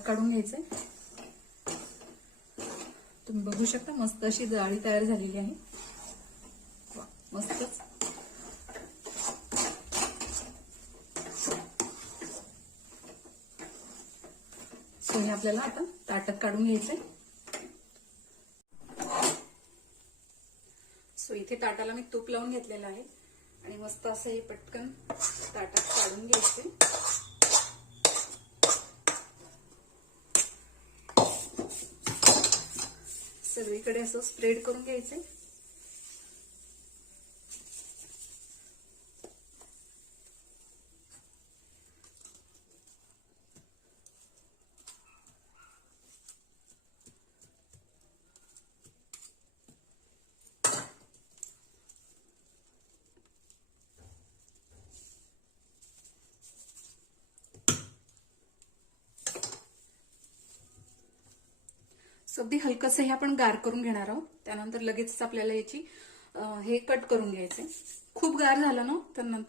काढून घ्यायचंय। तुम्ही बघू शकता मस्त अशी जाळी तयार झालेली आहे। मस्तच। सो हे आपल्याला आता ताटात काढून घ्यायचंय। सो इथे ताटाला मी तूप लावून घेतलेलं आहे आणि मस्त असं हे पटकन ताटात काढून घ्यायचे। सगळीकडे असं स्प्रेड करून घ्यायचंय। अगदी हलकसं हे आपण गार करून घेणार आहोत। त्यानंतर लगेच आपल्याला याची हे कट करून घ्यायचंय। खूप गार झालं ना तर नंतर